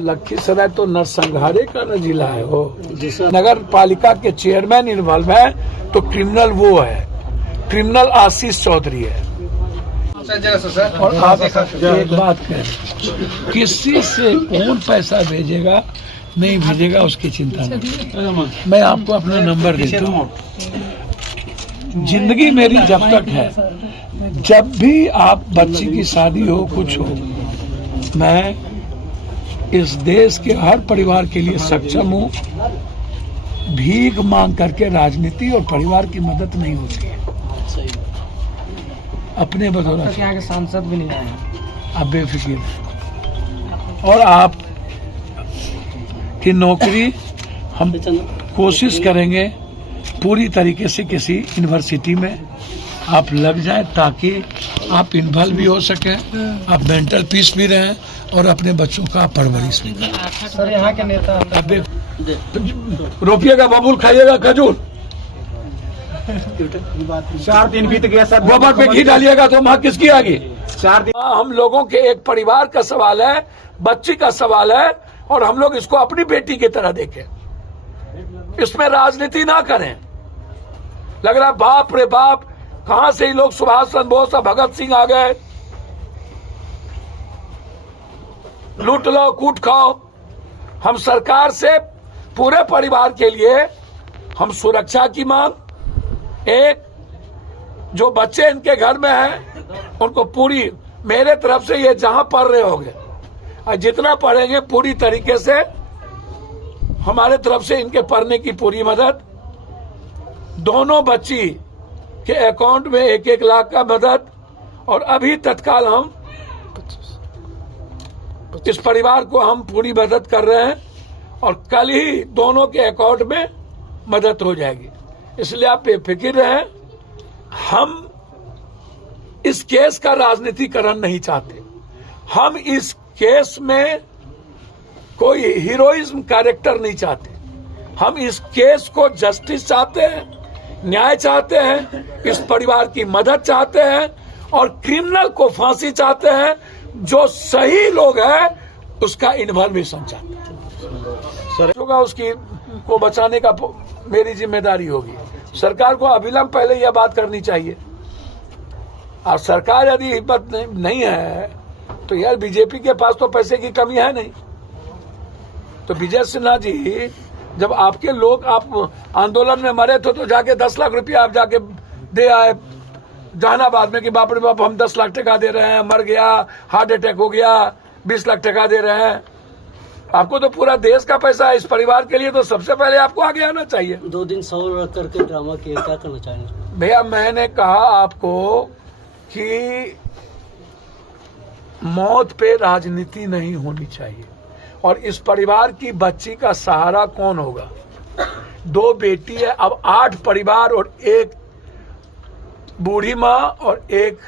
लखीसराय तो नरसंहारे का न जिला है वो। नगर पालिका के चेयरमैन इन्वॉल्व है तो क्रिमिनल वो है, क्रिमिनल आशीष चौधरी है। और आप एक बात कहें, किसी से कौन पैसा भेजेगा नहीं भेजेगा उसकी चिंता नहीं। मैं आपको अपना नंबर देता हूँ। जिंदगी मेरी जब तक है, जब भी आप बच्ची की शादी हो कुछ हो, मैं इस देश के हर परिवार के लिए सक्षम हूँ। भीख मांग करके राजनीति और परिवार की मदद नहीं होती है। अपने बदौलत यहाँ के सांसद भी नहीं आए, आप बेफिक्र। और आप की नौकरी हम कोशिश करेंगे पूरी तरीके से किसी यूनिवर्सिटी में आप लग जाएं ताकि आप इन्वॉल्व भी हो सकें, आप मेंटल पीस भी रहें और अपने बच्चों का परवरिश भी करें। सर यहाँ के नेता रोपिएगा, बबूल खाइएगा, खजूर 4 दिन बीत गया सर। गोबर पे घी डालिएगा तो माँ किसकी आगे? 4 दिन। हम लोगों के एक परिवार का सवाल है, बच्ची का सवाल है और हम लोग इसको अपनी बेटी की तरह देखें। इसमें राजनीति ना करें। लग रहा बाप रे बाप, कहां से ही लोग सुभाष चंद्र बोस और भगत सिंह आ गए। लूट लो कूट खाओ। हम सरकार से पूरे परिवार के लिए हम सुरक्षा की मांग, एक जो बच्चे इनके घर में हैं उनको पूरी, मेरे तरफ से ये जहां पढ़ रहे होंगे और जितना पढ़ेंगे पूरी तरीके से हमारे तरफ से इनके पढ़ने की पूरी मदद। दोनों बच्ची के अकाउंट में 1-1 लाख का मदद। और अभी तत्काल हम इस परिवार को हम पूरी मदद कर रहे हैं और कल ही दोनों के अकाउंट में मदद हो जाएगी। इसलिए आप बेफिक्र रहें। हम इस केस का राजनीतिकरण नहीं चाहते। हम इस केस में कोई हीरोइज्म कैरेक्टर नहीं चाहते। हम इस केस को जस्टिस चाहते हैं, न्याय चाहते हैं, इस परिवार की मदद चाहते हैं और क्रिमिनल को फांसी चाहते हैं। जो सही लोग हैं उसका इन्वॉल्वेशन चाहते हैं। होगा उसकी को बचाने का मेरी जिम्मेदारी होगी। सरकार को अविलंब पहले यह बात करनी चाहिए। और सरकार यदि हिम्मत नहीं है तो यार बीजेपी के पास तो पैसे की कमी है नहीं। तो विजय सिन्हा जी, जब आपके लोग आप आंदोलन में मरे थे तो जाके 10 लाख रुपया आप जाके दे आए जहानाबाद में कि बाप रे बाप हम 10 लाख टका दे रहे हैं, मर गया, हार्ट अटैक हो गया, 20 लाख टका दे रहे हैं। आपको तो पूरा देश का पैसा है, इस परिवार के लिए तो सबसे पहले आपको आगे आना चाहिए। 2 दिन सौ रख करके ड्रामा किया, क्या करना चाहिए भैया? मैंने कहा आपको कि मौत पे राजनीति नहीं होनी चाहिए। और इस परिवार की बच्ची का सहारा कौन होगा? 2 बेटी है, अब 8 परिवार और 1 बूढ़ी माँ और 1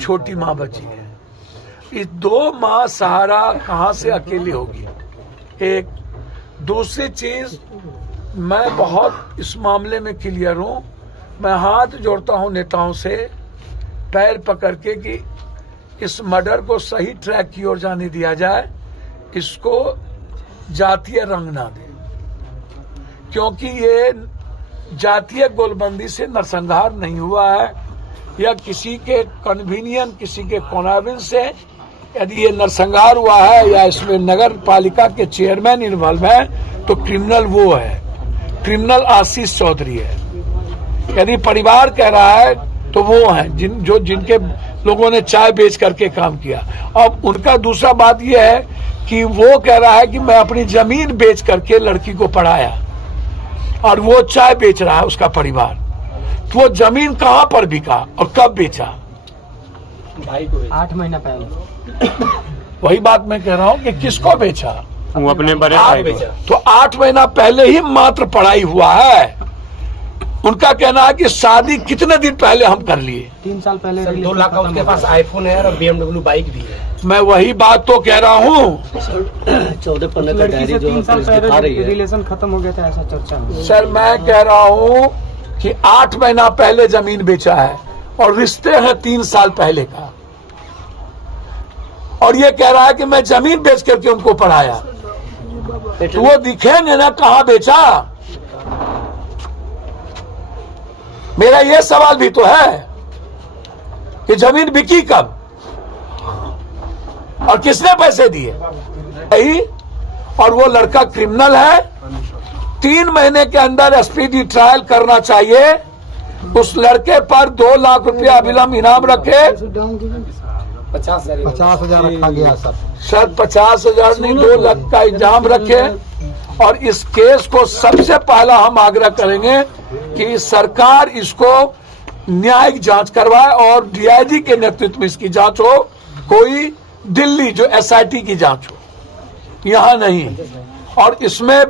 छोटी माँ बची है। इस 2 माँ सहारा कहाँ से अकेली होगी? एक दूसरी चीज, मैं बहुत इस मामले में क्लियर हूँ। मैं हाथ जोड़ता हूँ नेताओं से, पैर पकड़ के कि इस मर्डर को सही ट्रैक की ओर जाने दिया जाए, इसको जातीय रंग ना दे। क्योंकि ये जातीय गोलबंदी से नरसंहार नहीं हुआ है या किसी के कन्वीनियंट, किसी के कॉन्वेंस से यदि ये नरसंहार हुआ है या इसमें नगर पालिका के चेयरमैन इन्वॉल्व है तो क्रिमिनल वो है, क्रिमिनल आशीष चौधरी है। यदि परिवार कह रहा है तो वो हैं जिनके लोगों ने चाय बेच करके काम किया। अब उनका दूसरा बात यह है कि वो कह रहा है कि मैं अपनी जमीन बेच करके लड़की को पढ़ाया और वो चाय बेच रहा है उसका परिवार। तो वो जमीन कहां पर बिका और कब बेचा? भाई को 8 महीना पहले। वही बात मैं कह रहा हूं कि किसको बेचा? वो अपने बड़े भाई को। तो 8 महीना पहले ही मात्र पढ़ाई हुआ है। उनका कहना है कि शादी कितने दिन पहले हम कर लिए। 3 साल पहले 2 लाख का उसके पास आईफोन है और BMW बाइक भी है। मैं वही बात तो कह रहा हूँ। 14 पन्ने का डायरी जो 3 साल पहले रिलेशन खत्म हो गया था, ऐसा चर्चा है। सर मैं कह रहा हूँ कि 8 महीना पहले जमीन बेचा है और रिश्ते हैं 3 साल पहले का। और ये कह रहा है कि मैं जमीन बेच करके उनको पढ़ाया। तो वो दिखेंगे ना कहां बेचा। मेरा ये सवाल भी तो है कि जमीन बिकी कब और किसने पैसे दिए। यही, और वो लड़का क्रिमिनल है। 3 महीने के अंदर स्पीडी ट्रायल करना चाहिए। उस लड़के पर 2 लाख रुपया अविलंब इनाम रखे। 50,000 रखा गया सर 50,000 नहीं 2 लाख का इल्जाम रखे। और इस केस को सबसे पहला हम आग्रह करेंगे कि सरकार इसको न्यायिक जांच करवाए और डीआईजी के नेतृत्व में इसकी जांच हो। कोई दिल्ली जो एसआईटी की जांच हो, यहां नहीं। और इसमें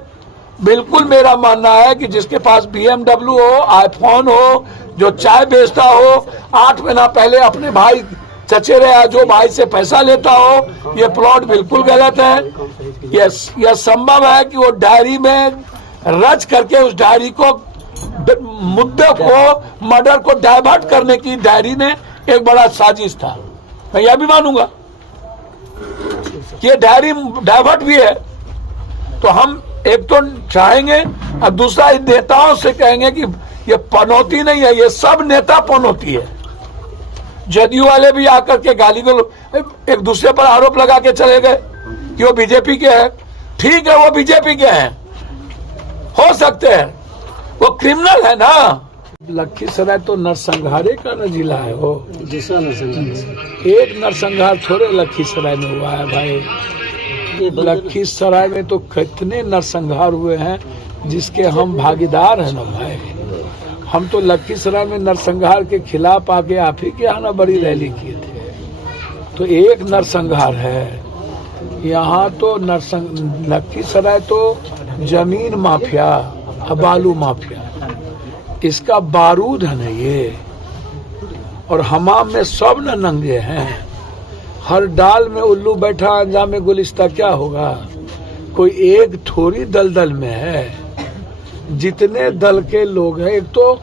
बिल्कुल मेरा मानना है कि जिसके पास BMW हो, आईफोन हो, जो चाय बेचता हो, 8 महीना पहले अपने भाई चचेरे जो भाई से पैसा लेता हो, ये प्लॉट बिल्कुल गलत है। यह संभव है कि वो डायरी में रच करके उस डायरी को मुद्दे को मर्डर को डाइवर्ट करने की डायरी में एक बड़ा साजिश था। मैं यह भी मानूंगा कि ये डायरी डाइवर्ट भी है। तो हम एक तो चाहेंगे और दूसरा नेताओं से कहेंगे कि ये पनौती नहीं है, ये सब नेता पनौती है। जदयू वाले भी आकर के गाली को एक दूसरे पर आरोप लगा के चले गए कि वो बीजेपी के हैं। ठीक है, वो बीजेपी के हैं, हो सकते हैं, वो क्रिमिनल है ना। लखीसराय तो नरसंहारे का न जिला है वो। दूसरा नरसंहार, एक नरसंहार थोड़े लखीसराय में हुआ है भाई। ये लखीसराय में तो कितने नरसंहार हुए हैं जिसके हम भागीदार हैं ना भाई। हम तो लखीसराय में नरसंहार के खिलाफ आके आप ही के यहाँ ना बड़ी रैली किए थे। तो एक नरसंहार है यहाँ तो लखीसराय तो जमीन माफिया, बालू माफिया, इसका बारूद है ना ये। और हमाम में सब न नंगे हैं। हर डाल में उल्लू बैठा अंजाम में गुलिस्ता क्या होगा। कोई एक थोड़ी दलदल में है, जितने दल के लोग हैं। एक तो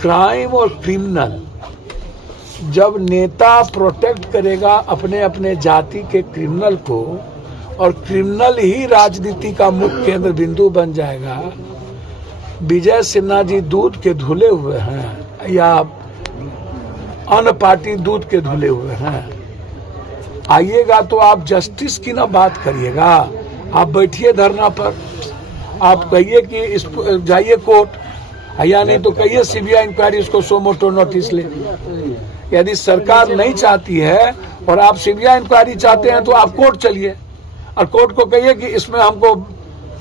क्राइम और क्रिमिनल, जब नेता प्रोटेक्ट करेगा अपने अपने जाति के क्रिमिनल को और क्रिमिनल ही राजनीति का मुख्य केंद्र बिंदु बन जाएगा। विजय सिन्हा जी दूध के धुले हुए हैं या अन्य पार्टी दूध के धुले हुए हैं। आइएगा तो आप जस्टिस की ना बात करिएगा। आप बैठिए धरना पर, आप कहिए कि इस जाइए कोर्ट, या नहीं तो कहिए सीबीआई इंक्वायरी उसको सो मोटो नोटिस ले। यदि सरकार नहीं चाहती है और आप सीबीआई इंक्वायरी चाहते हैं तो आप कोर्ट चलिए और कोर्ट को कहिए कि इसमें हमको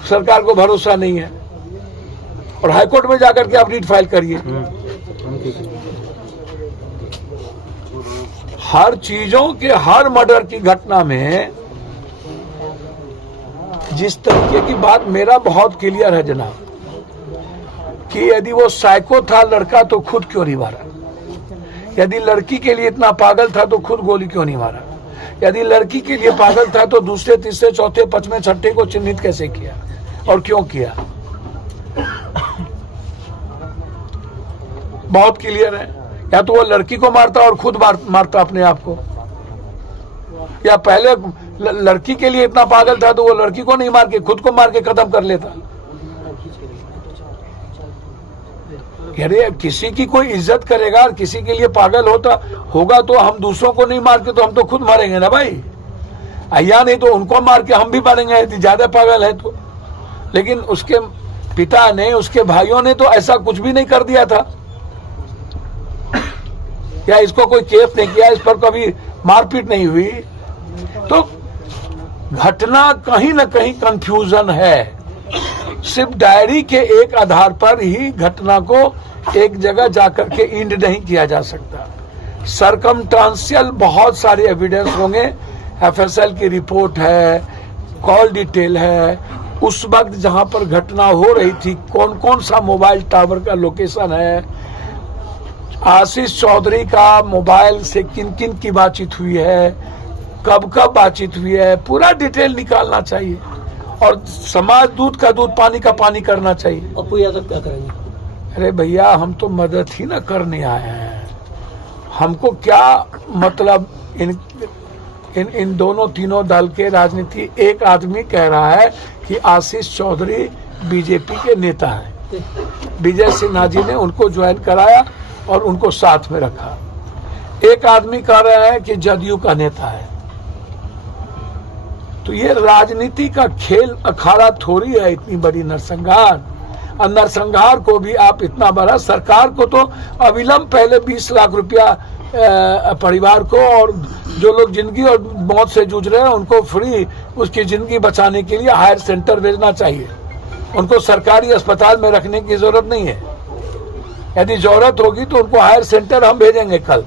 सरकार को भरोसा नहीं है और हाईकोर्ट में जाकर के आप रीट फाइल करिए। हर चीजों के, हर मर्डर की घटना में जिस तरीके की बात मेरा बहुत क्लियर है जनाब कि यदि वो साइको था लड़का तो खुद क्यों नहीं मारा। यदि लड़की के लिए इतना पागल था तो खुद गोली क्यों नहीं मारा। यदि लड़की के लिए पागल था तो दूसरे, तीसरे, चौथे, पांचवें, छठे को चिन्हित कैसे किया और क्यों किया। बहुत क्लियर है। या तो वो लड़की को मारता और खुद मारता अपने आप को, या पहले लड़की के लिए इतना पागल था तो वो लड़की को नहीं मार के खुद को मार के खत्म कर लेता। अरे किसी की कोई इज्जत करेगा और किसी के लिए पागल होगा तो हम दूसरों को नहीं मार के तो हम तो खुद मरेंगे ना भाई। या नहीं तो उनको मार के हम भी मरेंगे यदि ज्यादा पागल है तो। लेकिन उसके पिता ने, उसके भाइयों ने तो ऐसा कुछ भी नहीं कर दिया था, या इसको कोई केस नहीं किया, इस पर कभी मारपीट नहीं हुई। तो घटना कहीं ना कहीं कंफ्यूजन है। सिर्फ डायरी के एक आधार पर ही घटना को एक जगह जाकर के इंड नहीं किया जा सकता। सरकमस्टेंशियल बहुत सारे एविडेंस होंगे। एफएसएल की रिपोर्ट है, कॉल डिटेल है, उस वक्त जहां पर घटना हो रही थी कौन कौन सा मोबाइल टावर का लोकेशन है, आशीष चौधरी का मोबाइल से किन किन की बातचीत हुई है, कब कब बातचीत हुई है, पूरा डिटेल निकालना चाहिए। और समाज दूध का दूध, पानी का पानी करना चाहिए। अपू यादव क्या करेंगे? अरे भैया हम तो मदद ही ना करने आए हैं। हमको क्या मतलब इन दोनों तीनों दल के राजनीति। एक आदमी कह रहा है कि आशीष चौधरी बीजेपी के नेता हैं। विजय सिन्हा जी ने उनको ज्वाइन कराया और उनको साथ में रखा। एक आदमी कह रहे हैं कि जदयू का नेता है। तो ये राजनीति का खेल अखाड़ा थोड़ी है, इतनी बड़ी नरसंहार। और नरसंहार को भी आप इतना बड़ा, सरकार को तो अविलंब पहले 20 लाख रुपया परिवार को, और जो लोग जिंदगी और मौत से जूझ रहे हैं उनको फ्री उसकी जिंदगी बचाने के लिए हायर सेंटर भेजना चाहिए। उनको सरकारी अस्पताल में रखने की जरूरत नहीं है। यदि जरूरत होगी तो उनको हायर सेंटर हम भेजेंगे कल।